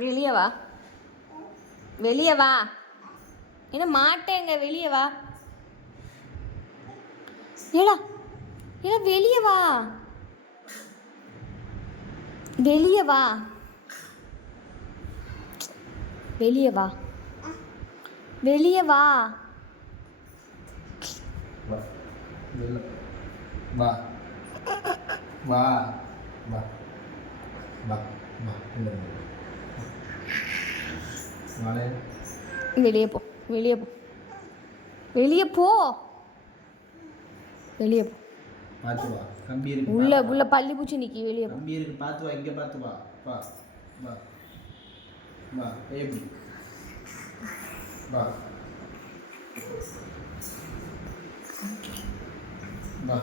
வெளியே வா, வெளியே வா. என்ன மாட்டேங்க, வெளியே வா. ஏலா ஏலா வெளியே வா, வெளியே வா, வெளியே வா, வெளியே வா. வா வா வா வா வா இல்லை வாழை வெளியே போ, வெளியே போ, வெளியே போ, வெளியே போ. பார்த்து வா, கம்பி இருக்கு உள்ள உள்ள பள்ளி பூச்சி நிக்கி, வெளியே போ. கம்பி இருக்கு பார்த்து வா, இங்கே பார்த்து வா. வா வா வா எப்படி வா வா